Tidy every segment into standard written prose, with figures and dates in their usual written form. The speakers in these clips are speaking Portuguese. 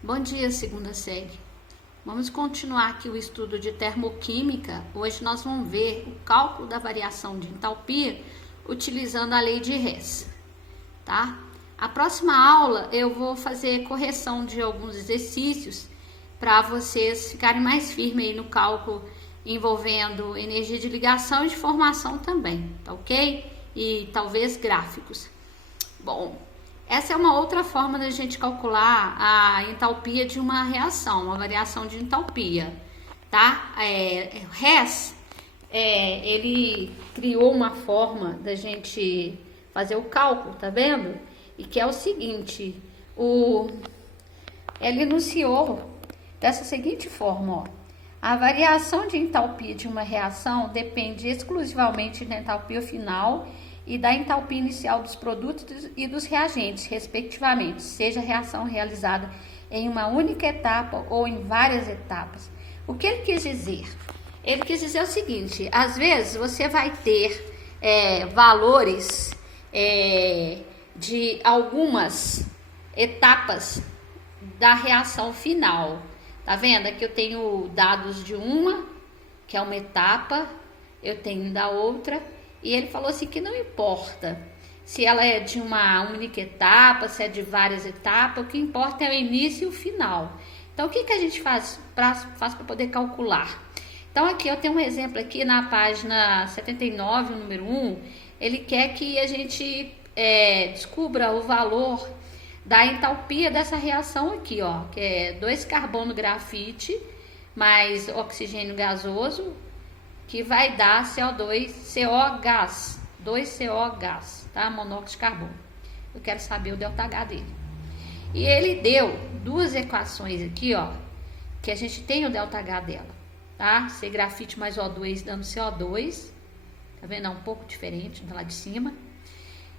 Bom dia, segunda série. Vamos continuar aqui o estudo de termoquímica. Hoje nós vamos ver o cálculo da variação de entalpia utilizando a lei de Hess, tá? A próxima aula eu vou fazer correção de alguns exercícios para vocês ficarem mais firmes aí no cálculo envolvendo energia de ligação e de formação também, tá ok? E talvez gráficos. Bom, essa é uma outra forma da gente calcular a entalpia de uma reação, uma variação de entalpia, tá? Hess, ele criou uma forma da gente fazer o cálculo, tá vendo? E que é o seguinte, ele enunciou dessa seguinte forma, ó. A variação de entalpia de uma reação depende exclusivamente da entalpia final e da entalpia inicial dos produtos e dos reagentes, respectivamente, seja a reação realizada em uma única etapa ou em várias etapas. O que ele quis dizer? Ele quis dizer o seguinte, às vezes você vai ter valores de algumas etapas da reação final. Tá vendo? Aqui eu tenho dados de uma, que é uma etapa, eu tenho da outra, e ele falou assim que não importa se ela é de uma única etapa, se é de várias etapas, o que importa é o início e o final. Então, o que a gente faz para poder calcular? Então, aqui eu tenho um exemplo aqui na página 79, o número 1, ele quer que a gente descubra o valor da entalpia dessa reação aqui, ó, que é 2 carbono grafite mais oxigênio gasoso, que vai dar CO2, CO gás, 2CO gás, tá? Monóxido de carbono. Eu quero saber o ΔH dele. E ele deu duas equações aqui, ó, que a gente tem o ΔH dela, tá? C grafite mais O2 dando CO2, tá vendo? É um pouco diferente do lado de cima.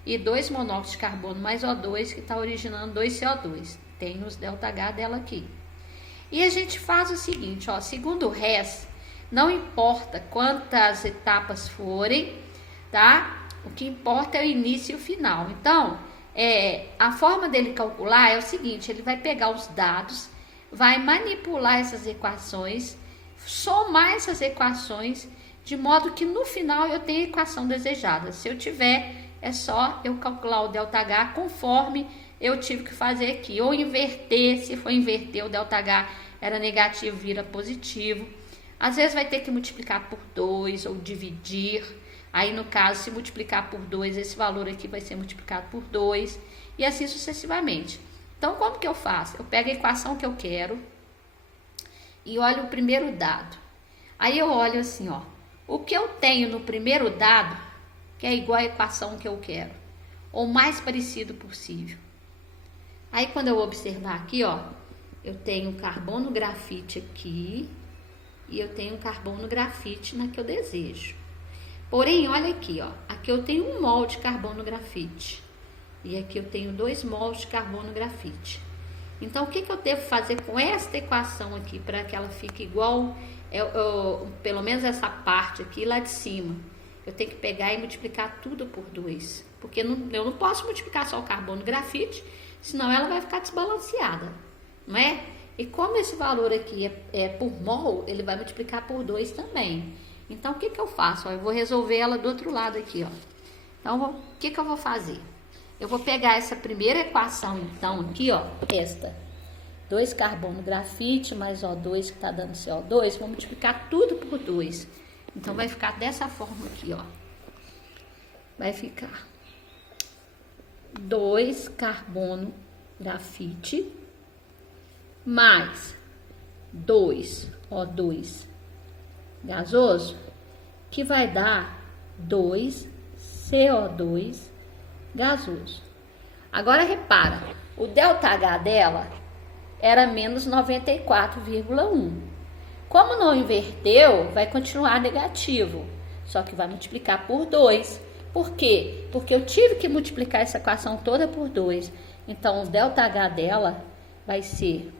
E 2 monóxido de carbono mais O2, que está originando 2 CO2. Tem os ΔH dela aqui. E a gente faz o seguinte, ó, segundo o Hess, não importa quantas etapas forem, tá? O que importa é o início e o final. Então, a forma dele calcular é o seguinte, ele vai pegar os dados, vai manipular essas equações, somar essas equações, de modo que no final eu tenha a equação desejada. Se eu tiver, é só eu calcular o ΔH conforme eu tive que fazer aqui. Ou inverter, se for inverter, o ΔH era negativo, vira positivo. Às vezes vai ter que multiplicar por 2 ou dividir. Aí, no caso, se multiplicar por 2, esse valor aqui vai ser multiplicado por 2. E assim sucessivamente. Então, como que eu faço? Eu pego a equação que eu quero e olho o primeiro dado. Aí eu olho assim, ó. O que eu tenho no primeiro dado, que é igual à equação que eu quero, ou mais parecido possível. Aí, quando eu observar aqui, ó, eu tenho carbono grafite aqui e eu tenho carbono grafite na que eu desejo. Porém, olha aqui, ó, aqui eu tenho 1 mol de carbono grafite e aqui eu tenho 2 mols de carbono grafite. Então, o que eu devo fazer com esta equação aqui para que ela fique igual, pelo menos essa parte aqui lá de cima? Eu tenho que pegar e multiplicar tudo por 2, porque eu não posso multiplicar só o carbono grafite, senão ela vai ficar desbalanceada, não é? E como esse valor aqui é por mol, ele vai multiplicar por 2 também. Então, o que eu faço? Ó, eu vou resolver ela do outro lado aqui, ó. Então, o que eu vou fazer? Eu vou pegar essa primeira equação, então, aqui, ó, esta. 2 carbono grafite mais O2, que está dando CO2, vou multiplicar tudo por 2. Então, vai ficar dessa forma aqui, ó. Vai ficar 2 carbono grafite mais 2 O2 gasoso, que vai dar 2 CO2 gasoso. Agora, repara, o ΔH dela era menos 94,1. Como não inverteu, vai continuar negativo, só que vai multiplicar por 2. Por quê? Porque eu tive que multiplicar essa equação toda por 2. Então, o ΔH dela vai ser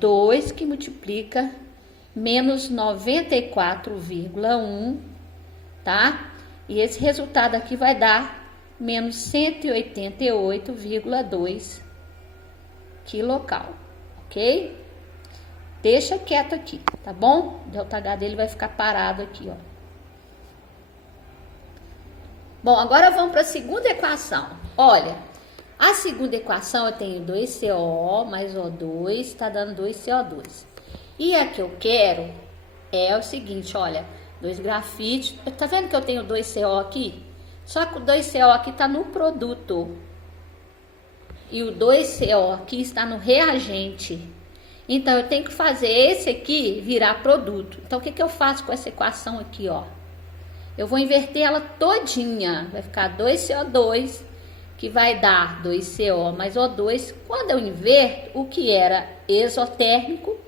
2 que multiplica menos 94,1, tá? E esse resultado aqui vai dar menos 188,2 quilocal, ok? Deixa quieto aqui, tá bom? O ΔH dele vai ficar parado aqui, ó. Bom, agora vamos para a segunda equação. Olha, a segunda equação eu tenho 2CO mais O2, tá dando 2CO2. E a que eu quero é o seguinte, olha, 2 grafite. Tá vendo que eu tenho 2CO aqui? Só que o 2CO aqui tá no produto. E o 2CO aqui está no reagente. Então, eu tenho que fazer esse aqui virar produto. Então, o que eu faço com essa equação aqui, ó? Eu vou inverter ela todinha. Vai ficar 2CO2, que vai dar 2CO mais O2. Quando eu inverto, o que era exotérmico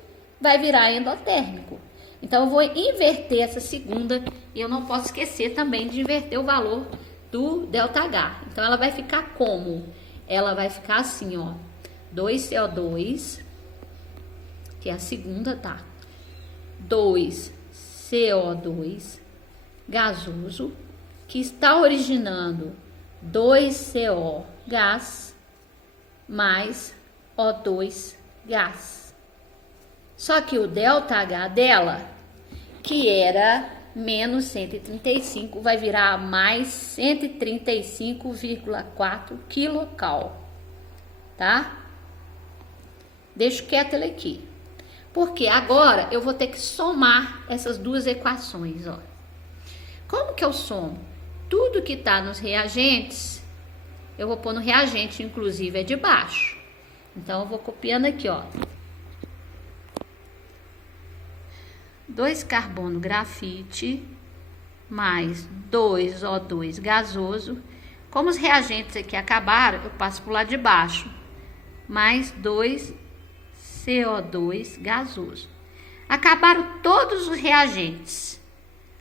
vai virar endotérmico. Então, eu vou inverter essa segunda. E eu não posso esquecer também de inverter o valor do ΔH. Então, ela vai ficar como? Ela vai ficar assim, ó. 2CO2, que é a segunda, tá? 2CO2 gasoso, que está originando 2CO gás mais O2 gás. Só que o ΔH dela, que era menos 135, vai virar mais 135,4 quilocal, tá? Deixo quieto ele aqui. Porque agora eu vou ter que somar essas duas equações, ó. Como que eu somo? Tudo que tá nos reagentes, eu vou pôr no reagente, inclusive é de baixo. Então, eu vou copiando aqui, ó. 2 carbono grafite mais 2O2 gasoso. Como os reagentes aqui acabaram, eu passo pro lado de baixo. Mais 2CO2 gasoso. Acabaram todos os reagentes.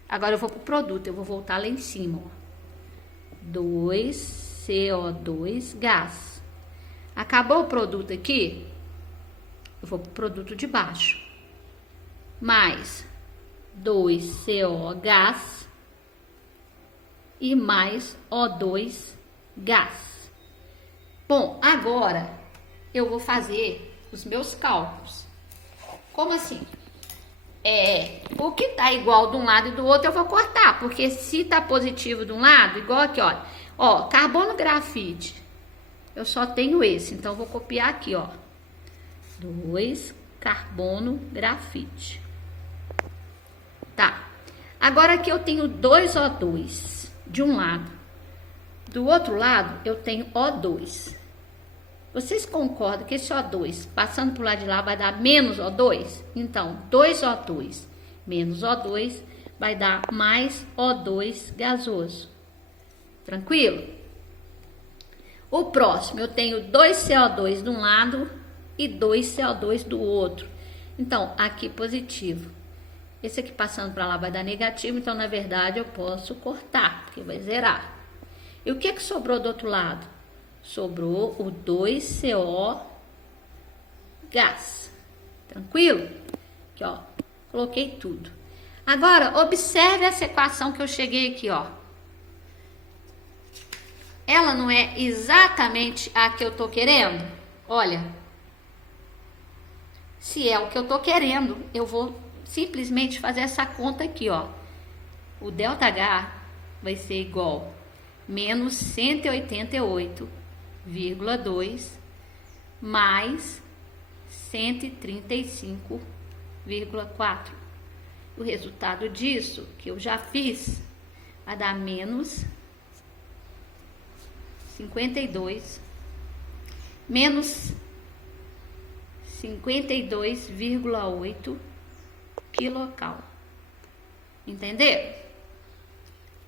Agora eu vou pro produto, eu vou voltar lá em cima, ó. 2CO2 gás. Acabou o produto aqui, eu vou pro produto de baixo. Mais 2CO gás e mais O2 gás. Bom, agora eu vou fazer os meus cálculos. Como assim? O que tá igual de um lado e do outro eu vou cortar, porque se tá positivo de um lado, igual aqui, ó, carbono grafite, eu só tenho esse, então eu vou copiar aqui, ó, 2 carbono grafite. Tá, agora aqui eu tenho 2O2 de um lado, do outro lado eu tenho O2. Vocês concordam que esse O2, passando pro lado de lá, vai dar menos O2? Então, 2O2 menos O2 vai dar mais O2 gasoso. Tranquilo? O próximo, eu tenho 2CO2 de um lado e 2CO2 do outro. Então, aqui positivo. Esse aqui passando para lá vai dar negativo, então, na verdade, eu posso cortar, porque vai zerar. E o que sobrou do outro lado? Sobrou o 2CO gás. Tranquilo? Aqui, ó. Coloquei tudo. Agora, observe essa equação que eu cheguei aqui, ó. Ela não é exatamente a que eu tô querendo? Olha. Se é o que eu tô querendo, eu vou simplesmente fazer essa conta aqui, ó. O ΔH vai ser igual menos 188,2 mais 135,4. O resultado disso, que eu já fiz, vai dar menos 52, menos 52,8 quilocal. Entenderam?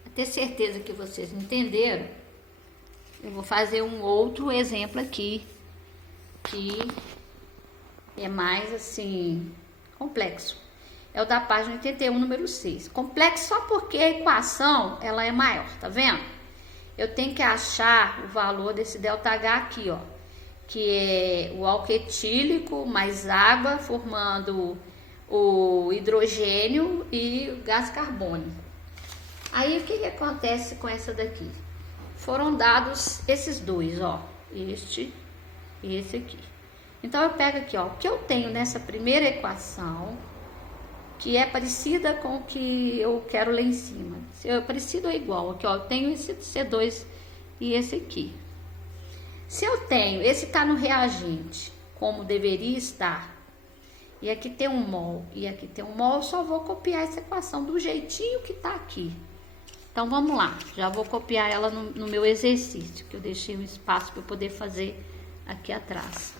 Pra ter certeza que vocês entenderam, eu vou fazer um outro exemplo aqui, que é mais assim, complexo. É o da página 81, número 6. Complexo só porque a equação, ela é maior, tá vendo? Eu tenho que achar o valor desse ΔH aqui, ó, que é o álcool etílico mais água formando o hidrogênio e o gás carbônico. Aí, o que acontece com essa daqui? Foram dados esses dois, ó, este e esse aqui. Então, eu pego aqui, ó, o que eu tenho nessa primeira equação, que é parecida com o que eu quero lá em cima. Se é parecido ou igual, aqui, ó, eu tenho esse C2 e esse aqui. Se eu tenho, esse tá no reagente, como deveria estar, e aqui tem um mol, e aqui tem um mol, eu só vou copiar essa equação do jeitinho que tá aqui. Então, vamos lá. Já vou copiar ela no meu exercício, que eu deixei um espaço para eu poder fazer aqui atrás.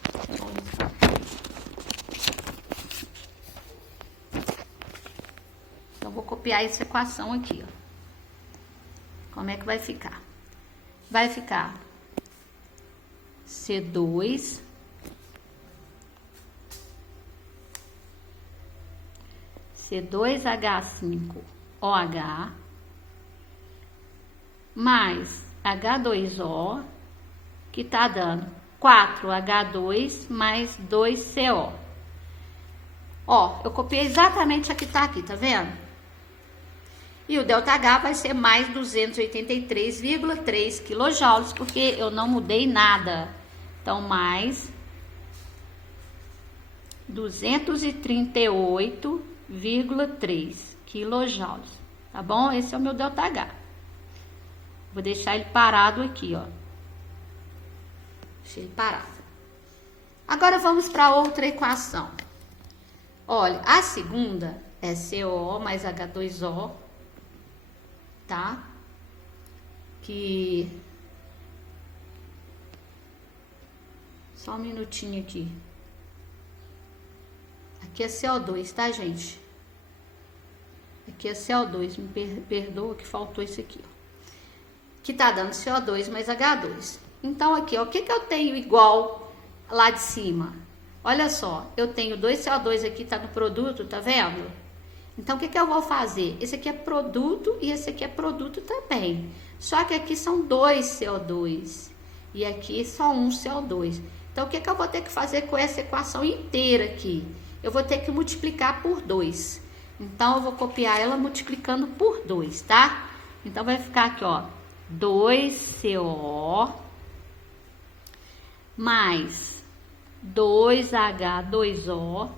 Então, vou copiar essa equação aqui, ó. Como é que vai ficar? Vai ficar C2 C2H5OH mais H2O, que tá dando 4H2 mais 2CO. Ó, eu copiei exatamente a que tá aqui, tá vendo? E o ΔH vai ser mais 283,3 kJ, porque eu não mudei nada. Então, mais 238,3 kJ, tá bom? Esse é o meu ΔH. Vou deixar ele parado aqui, ó. Deixei ele parado. Agora, vamos para outra equação. Olha, a segunda é CO mais H2O, tá? Que... Só um minutinho aqui. Aqui é CO2, tá, gente? Aqui é CO2, me perdoa que faltou isso aqui, ó. Que tá dando CO2 mais H2. Então, aqui, ó, o que que eu tenho igual lá de cima? Olha só, eu tenho 2 CO2 aqui, tá no produto, tá vendo? Então, o que que eu vou fazer? Esse aqui é produto e esse aqui é produto também. Só que aqui são 2 CO2 e aqui só 1 CO2. Então, o que que eu vou ter que fazer com essa equação inteira aqui? Eu vou ter que multiplicar por 2. Então, eu vou copiar ela multiplicando por 2, tá? Então, vai ficar aqui, ó, 2CO mais 2H2O,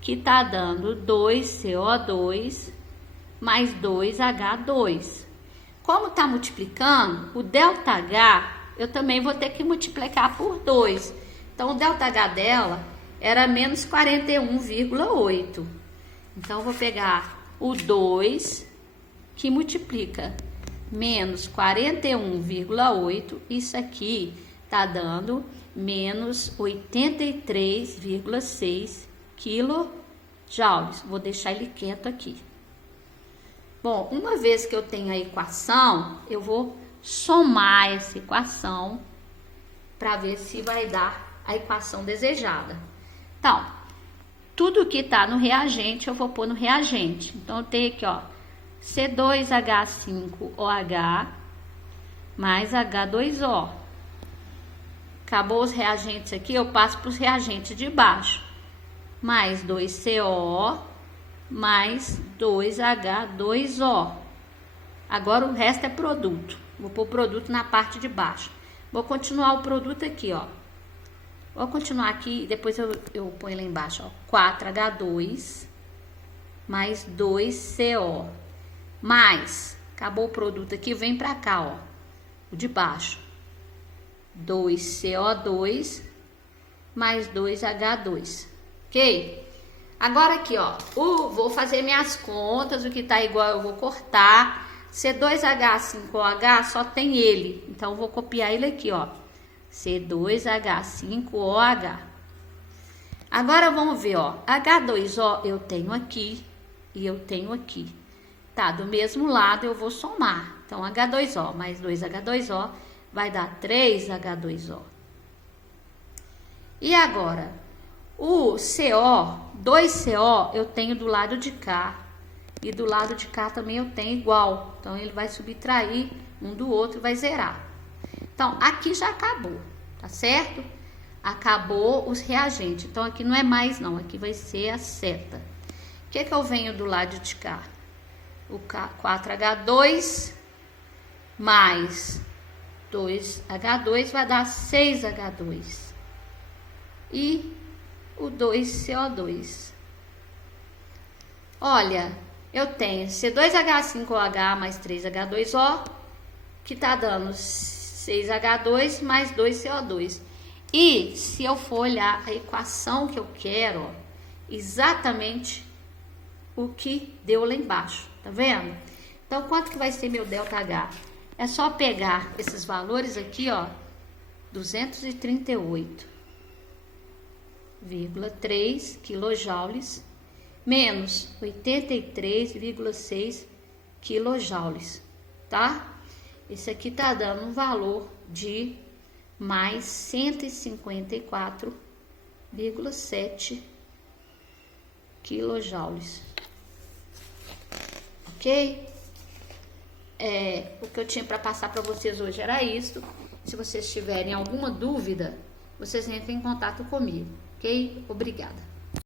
que tá dando 2CO2 mais 2H2. Como tá multiplicando, o ΔH eu também vou ter que multiplicar por 2. Então, o ΔH dela era menos 41,8. Então, eu vou pegar o 2 que multiplica menos 41,8, isso aqui tá dando menos 83,6 kJ. Vou deixar ele quieto aqui. Bom, uma vez que eu tenho a equação, eu vou somar essa equação para ver se vai dar a equação desejada. Então, tudo que tá no reagente, eu vou pôr no reagente. Então, eu tenho aqui, ó, C2H5OH mais H2O. Acabou os reagentes aqui, eu passo para os reagentes de baixo. Mais 2CO mais 2H2O. Agora o resto é produto. Vou pôr o produto na parte de baixo. Vou continuar o produto aqui, ó. Vou continuar aqui e depois eu ponho lá embaixo, ó. 4H2 mais 2CO. Mais, acabou o produto aqui, vem pra cá, ó, o de baixo, 2CO2 mais 2H2, ok? Agora aqui, ó, vou fazer minhas contas, o que tá igual eu vou cortar, C2H5OH só tem ele, então eu vou copiar ele aqui, ó, C2H5OH. Agora vamos ver, ó, H2O eu tenho aqui e eu tenho aqui. Tá, do mesmo lado eu vou somar. Então, H2O mais 2H2O vai dar 3H2O. E agora, o CO, 2CO, eu tenho do lado de cá. E do lado de cá também eu tenho igual. Então, ele vai subtrair um do outro e vai zerar. Então, aqui já acabou, tá certo? Acabou os reagentes. Então, aqui não é mais não, aqui vai ser a seta. O que que eu venho do lado de cá? O 4H2 mais 2H2 vai dar 6H2. e o 2CO2. Olha, eu tenho C2H5OH mais 3H2O, que tá dando 6H2 mais 2CO2. E se eu for olhar a equação que eu quero, ó, exatamente o que deu lá embaixo, tá vendo? Então, quanto que vai ser meu ΔH? É só pegar esses valores aqui, ó, 238,3 quilojoules menos 83,6 quilojoules, tá? Esse aqui tá dando um valor de mais 154,7 quilojoules. Ok? O que eu tinha para passar para vocês hoje era isso. Se vocês tiverem alguma dúvida, vocês entrem em contato comigo, ok? Obrigada.